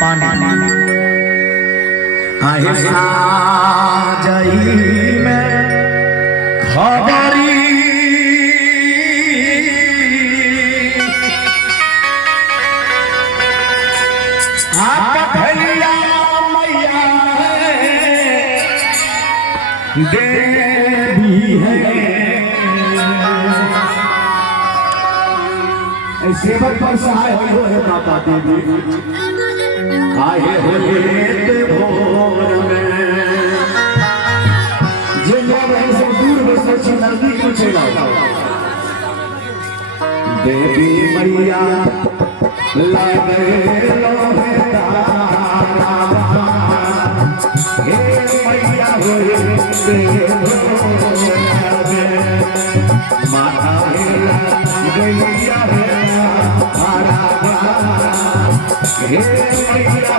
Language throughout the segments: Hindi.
पानी आहिस्ता जई में खबरी भैया मैया देवी है सेवक पर सहाय हो माता देवी आए हो भोर में से दूर बसे नजदीक पूछेगा देवी मैया लगे लोहे हे मैया हो माता गैया हे मैया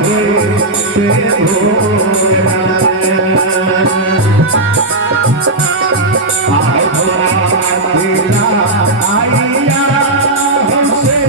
आइया हमसे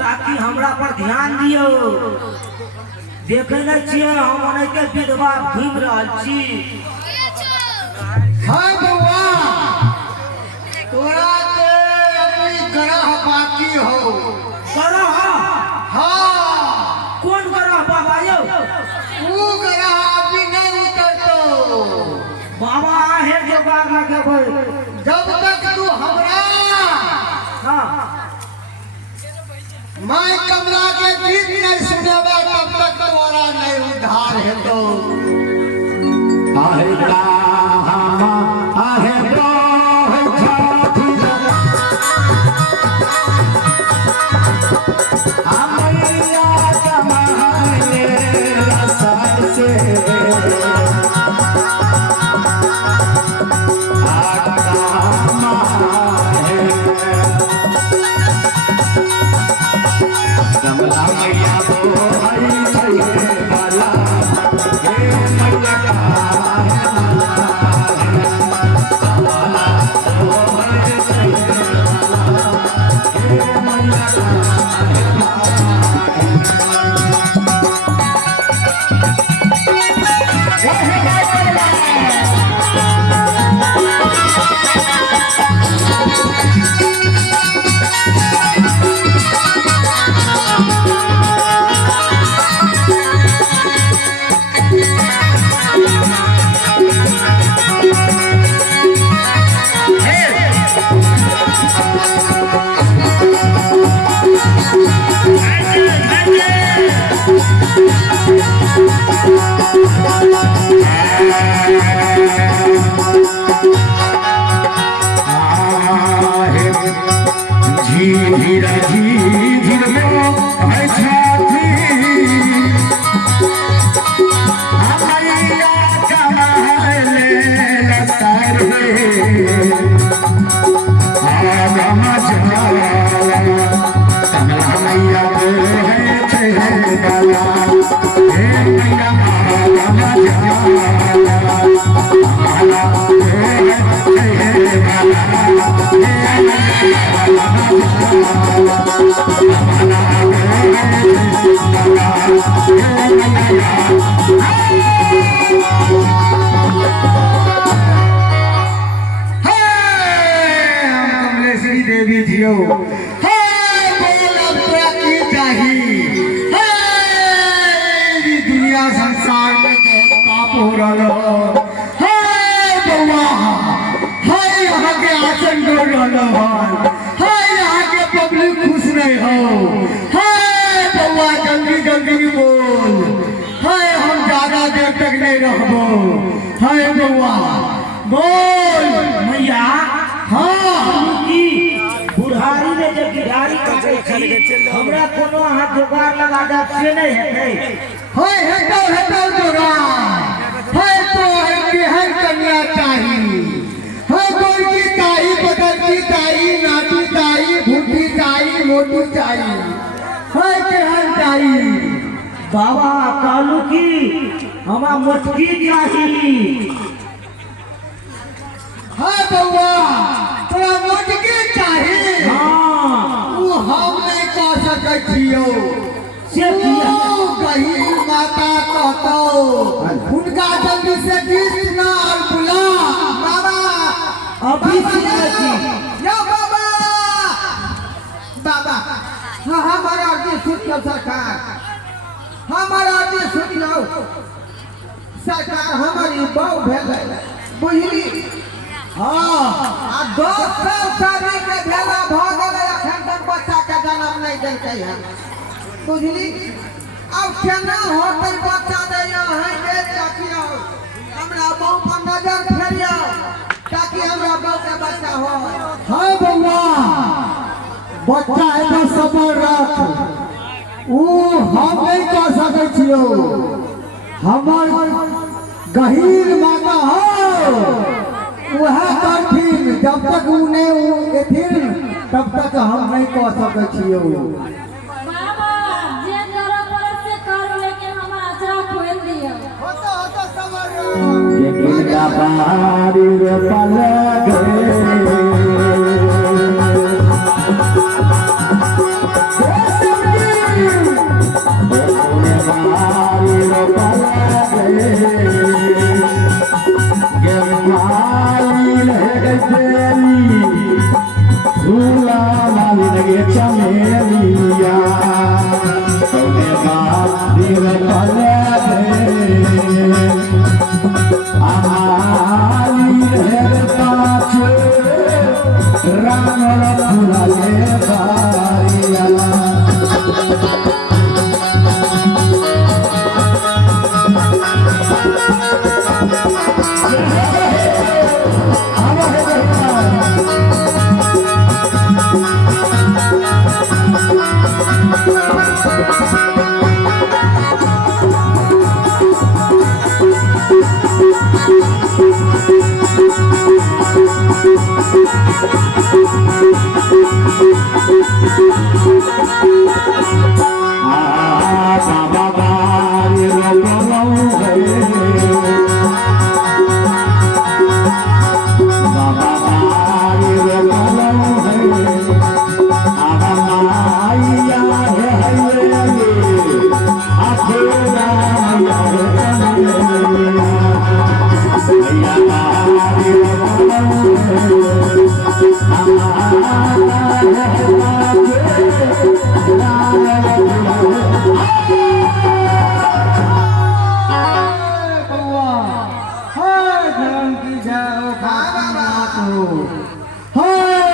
ताकि हमरा पर ध्यान दियो देखे न छिए हम अनेके विधवा घूम रहल छी हां बउआ तोरा के अपनी ग्रह बाकी हो ग्रह हां कौन ग्रह बाबा यो वो ग्रह अभी नहीं उतरतो बाबा है जोगार लगाबे जब तक तू हमरा हां माई कमला के गीत नहीं सुनेबा तब तक तोरा नहीं उद्धार हेतो आहे रामा आहे कमलेश्वरी देवी जियो दुनिया संसार में बहुत पाप हो रहा है बउआ है यहाँ के आसन डोल रहा है यहाँ के पब्लिक खुश नहीं हो है बउआ जल्दी जल्दी बोल है हम ज्यादा देर तक नहीं रहबो है बउआ बोल मैया हाँ की बुढ़ारी ने जब गिधारी काटे छी हमरा कोनो हाथ जोगाड़ लगा दे से नहीं हेतै होय हेतौ जोगा होय तो हर कन्या चाही होय गोर की ताई बदल की ताई नाटी ताई भूटी ताई मोटी ताई होय केहन ताई बाबा कालू की हमा मुटकी चाही हाँ बउआ तोरा मोटकी चाही हाँ वो हम नहीं कह सकै छियो से किया गहीर माता कहतो उनका जल्दी से कृष्ण और बुला बाबा अभी सुनती यो बाबा बाबा हाँ हमारा अर्जी सुन लो सरकार हमारा अर्जी सुन लो सरकार हमारी बहु भेल बुझली हाँ आ 10 साल शादी के भेला भ गेलै अखन तक बच्चा के जन्म नहीं देलकै है बुझली अब केना होतै बच्चा दैया है के ताकियो हमरा बहु पर नजर फेरियो ताकि हमरा बहु के बच्चा हो हां बउआ बच्चा एना सबर रख ऊ हम नहीं कह सकै छियो हमर गहीर माता हो वह करथिन जब तक ऊ नहीं एथिन तब तक हम नहीं कह सकै छियो बाबा जे करो पर से कर लेके हमरा आचरा खोल दियो होता समझ गिरगा बारी रे पल चमेलिया तोने बारी रे पल राम फुलाले बारिया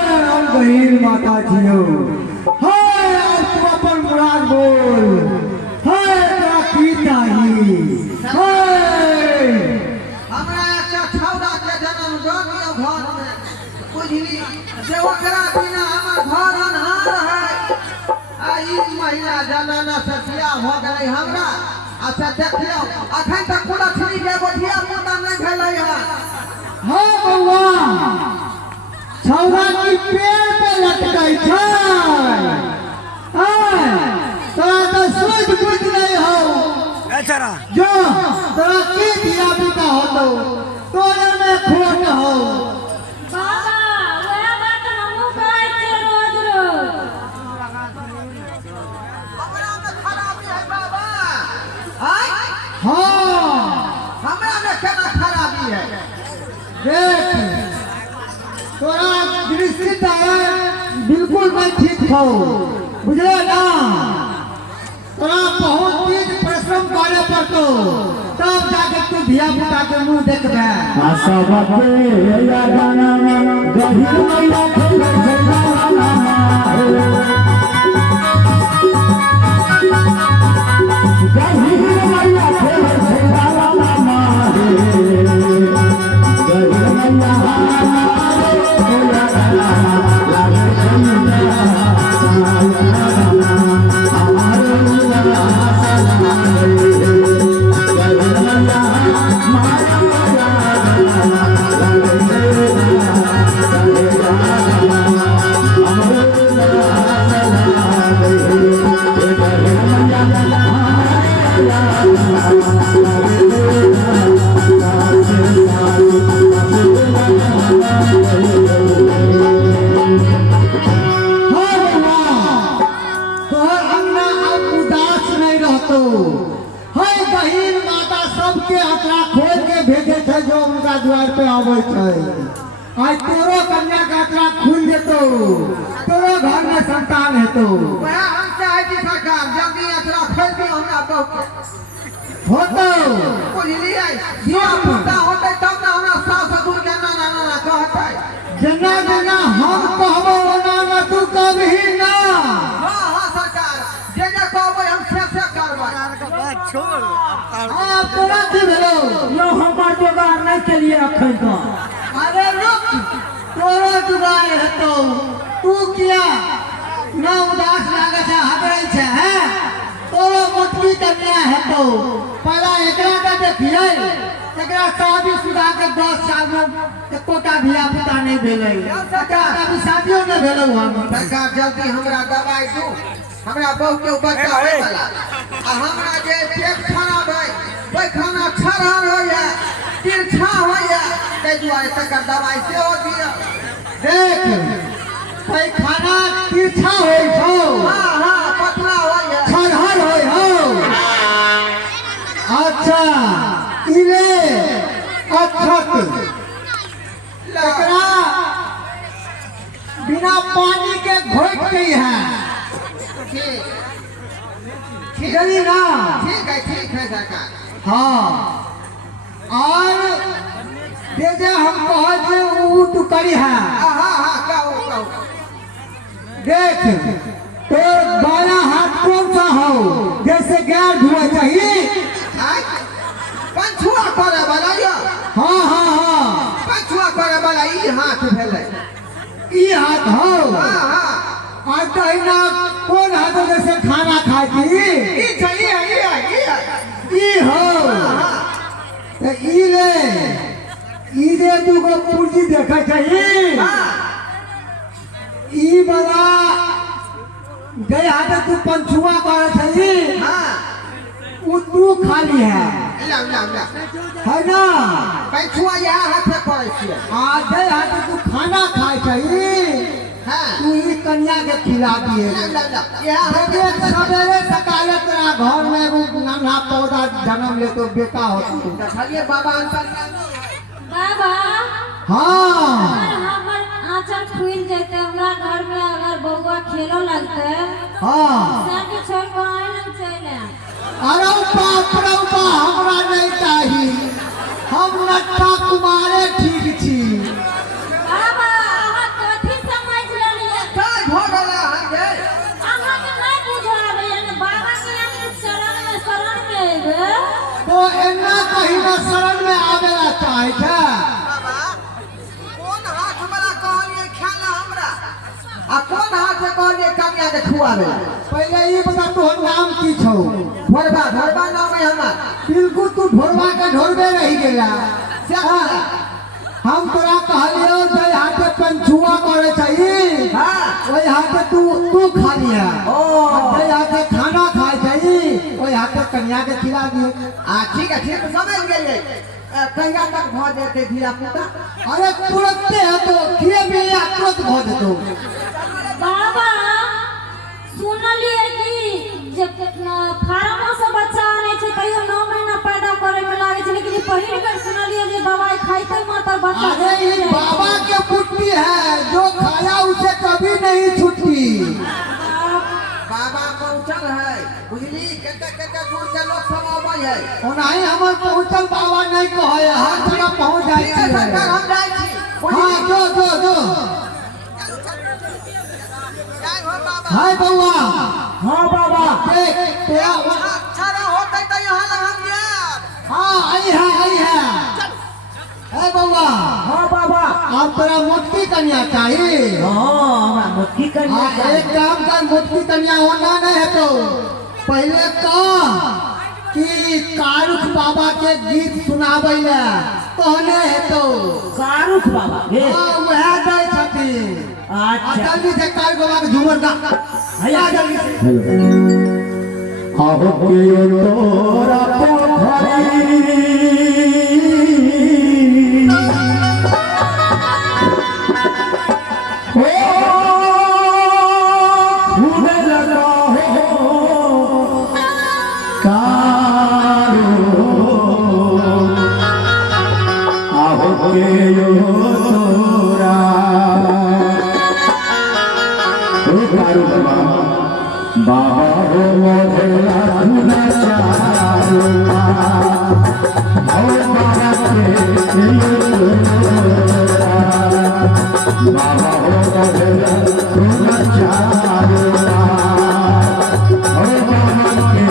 माता जियो हाय आज तू अपन मुराद बोल हाय तोरा की चाही हाय हमरा एकटा छौड़ा के जन्म दऽ दियौ घर में बुझली जे ओकरा बिना हमर घर अन्हार है आ ई महिला जनाना से बियाह भ गेलै हमरा अच्छा देखियौ अखन तक कुलछनी के गोठिया मुंडन नहीं भेलै है हां बउआ छौड़ा की पेड़ पे लटकै छै तोरा तो सोच बुझ नहीं हो जो तोरा की दिया पिता होतो तोरे में खोट हो बाबा वह बात हमहु कहै छियै रोज रोज हमरा में खराबी है बाबा हाँ हमरा में केना खराबी है? देख तोरा दृष्टि बिल्कुल नहीं ठीक हो, बुझले ना? तोरा बहुत तेज परिश्रम करे पड़तो, तब जाके तू धिया पुता के मुंह देखबे। आज तोरो कन्या का अतरा खुल जेतो, तोरो घर में संतान हेतो। वह हम चाहे कि सरकार जल्दी अतरा खोल दियो हमरा बहू के। होतो बुझलिए? धिया पुता होते तब ना हमरा सास ससुर के ना ना ना कहते। जना जना हम कहबो ओना ना तू कभी ना। हाँ हाँ सरकार, जे जे कहबो हम से करबै। हां तोरा की भेलो? यो हमर जोगार नहीं केलिए अखन तो। अरे रुक, तोरो जुगाड़ हेतो, तू किया ना उदास लागे छे, हबरै छे हैं? तोरो मोटकी कन्या हेतो, पहला एकरा के देखिए, एकरा शादीशुदा के 10 साल में एकोटा धिया पुता नहीं भेलै, एकरा अभी शादियो नहीं भेलै हम। सरकार जल्दी हमरा दवाई दू, हमरा बहू के बच्चा होय वाला, आ हमरा जे पेट खराब है, पैखाना छरहर होइए, तिरछा होइए, ताहि दुआरे तकर दवाई सेहो दिअ। देख पैखाना तिरछा होय छौ, हाँ हाँ पतला होइए, छरहर होय हो। अच्छा इले अक्षत एकरा बिना पानी के घोट गई है, ठीक ठीक जली ना? ठीक है सरकार। हाँ और जे हम कहै उ तू करी है। हाँ हाँ कहो। देख तो बाया हाथ कौन सा हो, जैसे गैर धुआ चाहिए? पंछुआ करे वाला यो। हाँ पंछुआ करे वाला ई हाथ भेलै। ई हाथ हो। हाँ आज तहिना कौन हाथ जैसे खाना खाती? ई चलिए ई हो। तो ई ले दूगो पूर्जी देखे चाहिए। ई वाला गए हाथ तू पंछुआ करे चाहिए, उ तू खाली है है ना? पंछुआ यहाँ हाथ से करे छियै। आज गए हाथ तू खाना खाए चाहिए, तू ई कन्या के खिला दिए। देख सवेरे सकाले तेरा घर में एगो नन्हा पौधा जन्म ले तो बेटा होती। चलिए बाबा अंतर बाबा हाँ अगर हमर आंचल खुल जेते, हमरा घर में अगर बउआ खेलो लगते, हाँ साथी छोड़ के आए लग चले। अरे बाप रे बा, हमरा नहीं चाहिए, हम नट्ठा कुमारे ठीक छी। बाबा अहाँ कथी समझ लेलिए? काय भ गेला हंगे? अहाँ के नहीं बुझावे यानी बाबा के यानी शरण में एबे। तो एना कहीं ना शरण में आवेला चाहे छे। बाबा कौन हाथ वाला कहलिए खाना हमरा, आ कौन हाथ से कहलिए कन्या के खुआवे? पहले ये बता तोहर नाम की छौ? ढोरबा नाम है हमार। बिल्कुल तू ढोरबा के ढोरबे रही गेला। हाँ, हम तोरा कहलियो जे हाथे पंछुआ करे चाहिए, वही हाथे तू खा लिया। जे हाथे खाना खाए चाहिए, वही हाथे कन्या के खिला दिए। ठीक है समझ गेलिए। कहिया तक भ जेते धिया पुता? अरे तुरंते है तो खिए मिले तुरंत भ जेतो। बाबा सुनलिए कि जब फार्म से बच्चा आने छै तैयो 9 महीना पैदा तो बच्चा अरे ये बाबा के पुट्टी है, जो खाया उसे कभी नहीं छुट्टी। बाबा पहुंचल है, बुझली केते केते दूर के लोग सब आबै है। ओनाही हमर पहुंचल बाबा नहीं कहे, हर जगह पहुंच जाई है। सरकार हम जाई छी। हां जो हाय बउआ। हाँ बाबा देख तेरा अच्छा ना होतै त यहां लग हम जाब। हां आई है है बउआ। हाँ बाबा आप तेरा मोटकी कन्या चाहिए। हाँ हमरा मुट्ठी कन्या हाँ, एक काम कर, मोटकी कन्या होना नहीं है तो पहले कह कि कारुख बाबा के गीत सुनाबै ले कहने है तो कारुख बाबा के हाँ वह दे छथिन। अच्छा जल्दी से कारुख बाबा के झूमर गा। भैया जल्दी से आहो के तोरा पोखरी ओ खूबे लगा हो कारो आहो के तोरा ओ कारो बाबा हो मोहला धुना चारो हो बाबा के बाबा हो मोहला धुना चारो हो बाबा के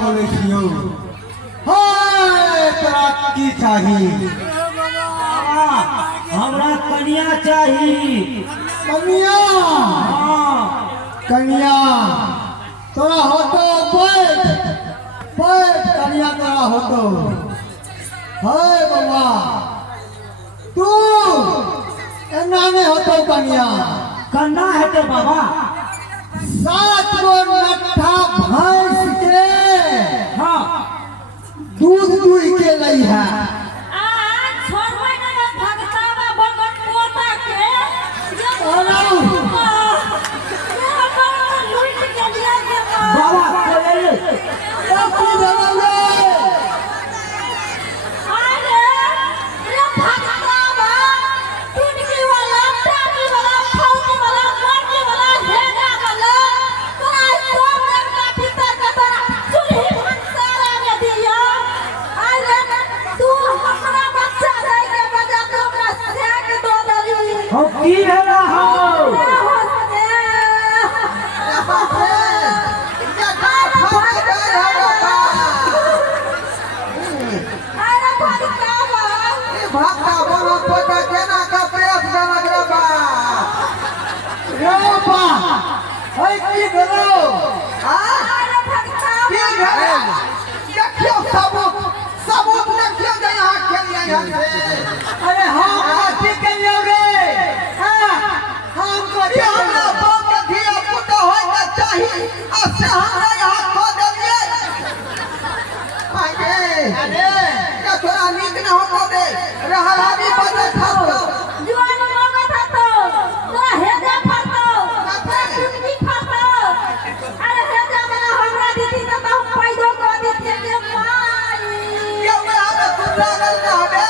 बोले छियो हाय तोरा की चाहिए हमरा कन्या चाहिए कन्या हाँ कन्या तोरा होतो बैठ बैठ कन्या तोरा होतो हाय बाबा तू एना नहीं होतो कन्या कन्ना है तो बाबा 7 गो नट्ठा भैंस के हाँ दूध दुई के लई है छोड़बै ना भगतावा भगत पोता के लूट के दिया के बाबा बोले अरे रे भगतावा टुटकी वाला टाटी वाला फौजी वाला मोटी वाला हेगा वाला हो की भेला हो बाप रे क्या भाग गए हो भागता बोलो पोता केना का पेट जनक रे बा रे बा ओए की भेलो की भेल देखियो सबूत देखियो जे यहाँ खेलिए यहाँ से अरे हम कथी करियो रे हम कथी हमरा बाप के धिया पुता होय के चाही आ से हमरा यहाँ खो देलिए आगे अरे क्या तोरा नीक न हो दे रहलानी बजे खातो जुआन लोग था तो तोरा हेजा फरतो तोरा टुकनी फरतो अरे हेजा में हमरा दीदी तो हम पैदो को देते के माई ये मैं हमें कुत्ता गल न हबे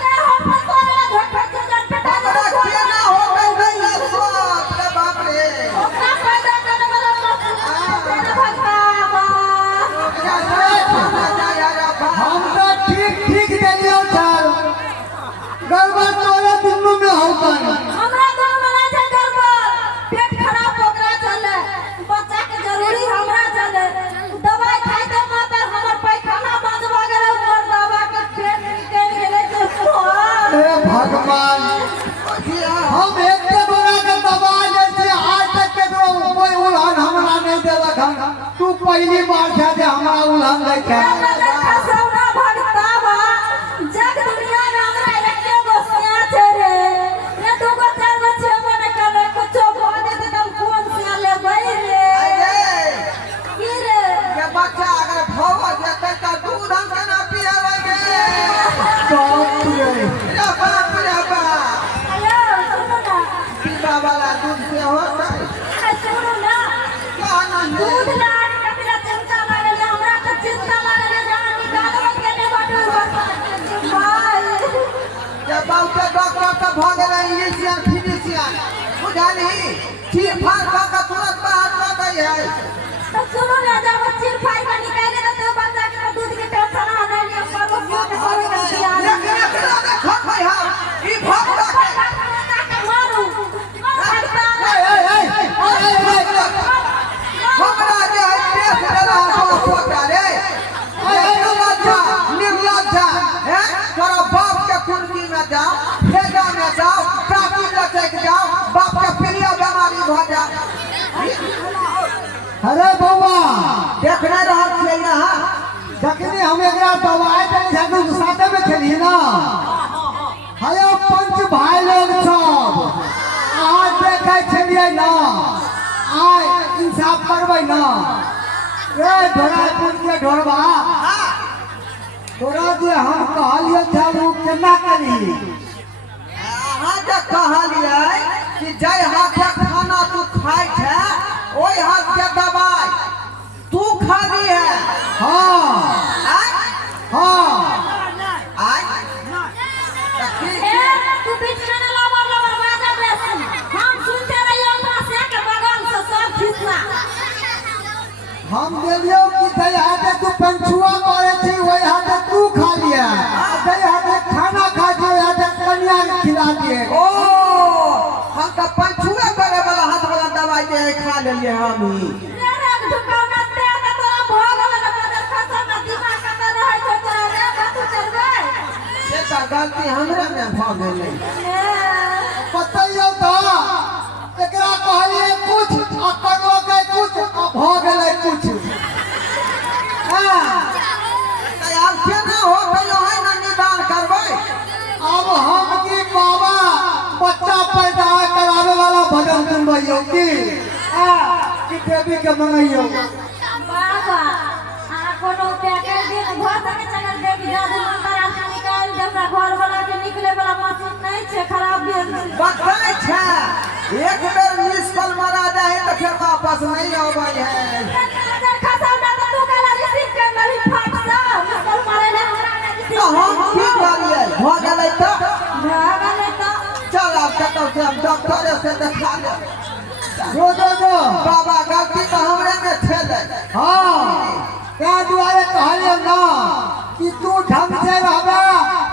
ले हम तो रे धोखा के जन बेटा हमरा के ना हो गई नहीं सोच रे बाप रे ओकरा पैदा करे वाला मत तेरे भगवा हम तो ठीक देलियो चल गड़बड़ तोरे दुनू में होतन हमरा गांव में नहीं छै गड़बड़ पेट खराब ओकरा चले बच्चा के जरूरी हमरा चले दवाई खाई तो माता हमर पैखाना बंद भ गेलै मोर दवा के पेट निकल गेलै तो हे भगवान हम एक बोरा के दबा ले छी आज तक के कोई उड़ान हमरा नहीं देलक हम तू पहली बार छै जे हमरा उड़ान दै छै खसौना भगता बा जग दुनिया में हमरा एके गो सिया छै रे ये दू गो चार गो छे मने करे कुछो भ जेते त हम कोन सिया लेबै रे की रे ये बच्चा अगर भव जेते त दूध हम केना पियावे गे बाप रे रे बाप रे बा हेलो सुनो ना पीवा वाला दूध से होता है सुनो ना क्या ना दूध लाग कपिला चिंता लागल हमरा त चिंता लागल जहां निकालबै केने बाटू भाई ये बाउटे डॉक्टर त भ गेलै इंग्लिशियन फिजिशियन बुझाली ठीक फाड़ का तुरंत बाहर कर गई है तो सुनो ना जब चिर फाई का निकाले तो बच्चा के दूध के टेंशन आ नहीं लियो करो करो कर दिया लेकिन एकरा ने खखै हम ई भक्ता के मारू भगता हमरा जे है पेट देला हो पोता रे निर्लज्जा निर्लज्जा हैं तोरा बाप के कुंडी में जाओ भेजा में जाओ काटी लचक जाओ बाप के प्रिय बीमारी भ जा अरे बौआ देख नहीं रहल छियै यहाँ जखनी हम एकरा दवाई देने छलू साथे में खेली ना हेलो पंच भाई लोग सब आज देखे छलिए ना आय इंसाफ करबै ना रे ढोरापुर के ढोरबा तोरा जे हम कहलिए छलू केना करी अहाँ जे कहलियै कि जय हाथे खाना तू खाइ छै ओहि हाथ के दवाई तू खाली है हाँ आय हाँ आय ए तू बीच में ना लवर बाजा बेसी हम सुनते रहियो ना से के बगल से सब खिसना हम देलियो कि दई हाथे तू पंचुआ करे छी ओहि हाथे तू खा लिया दई हाथे खाना खा छी ओहि हाथे कन्या के खिला दिए ओ हम तो पंचुए करे वाला हाथ वाला दवाई जे है खा लेलिए हम ही तेरा दुकान ते त तोरा भोगल ना बदल खसा ना दिमाग का रहे छै तोरा रे बातू चलबै ये तो गलती हमरे में भ गेलै बतैयो तो एकरा कहलिए कुछ आ करलो के कुछ आ भ गेलै कुछ हां अब केना हो गयो है ना निदान करबै अब हम की बाबा बच्चा पैदा करावे वाला भजन सुनबैयो की कि देवी के मंगैयो बाबा आ कोनो पैकेट दिन घर तक चलल देवी जादू मंत्र आके निकाल दे हमरा घर वाला के निकले वाला मशीन नहीं छै खराब भेल छै बताय छै एक बेर मिस कॉल मारा जाए तो फिर वापस नहीं आबै है अगर खसा ना तो तू कला रिसीव कर मरी फट सा मुसल मारे ले हमरा ने तो हम की करिए भ गेलै तो भागले तो चल अब कतौ से हम डॉक्टर से दिखा ले जो बाबा गलती तो हमरे में छेलै हाँ क्या दुआरे कहलिए ना कि तू ढंग से रहबा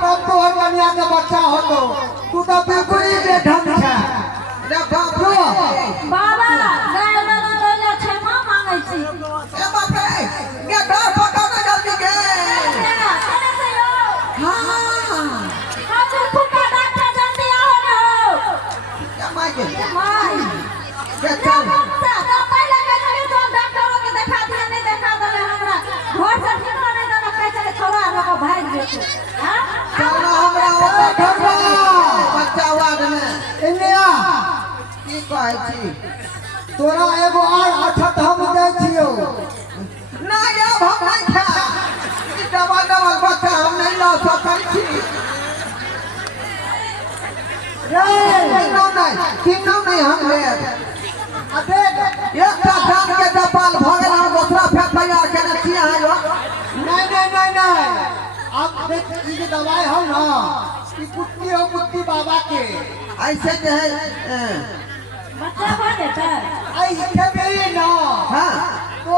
तब तोहर कन्या के बच्चा होतो तू तो बिल्कुल ही बेढंग कहै छी तोरा एगो और अठत हम दे छियो। नहीं अब हम नहीं खा डबल डबल बच्चा हम नहीं ला सकै छी तीनों नहीं हम ले आ देख एक काम के डबल भ गेल हम दूसरा फेर तैयार केने छी अहाँ यो नहीं अब देख ई जे दवाई हो ना ई कुट्टी हो कुट्टी बाबा के ऐसे जे है बच्चा हो जेतै आई के भी ना हां तो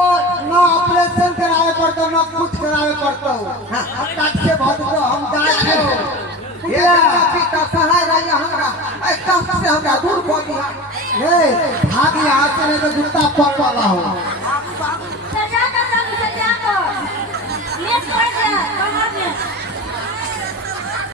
ना ऑपरेशन करावे पड़तो ना कुछ करावे पड़तो। हाँ। अब तक से बहुत तो हम जाए हो ये काफी का सहाय रही हमरा ए कष्ट से हमरा दूर कर दिया ए भाग यहाँ से नहीं तो जूता पड़ वाला हो।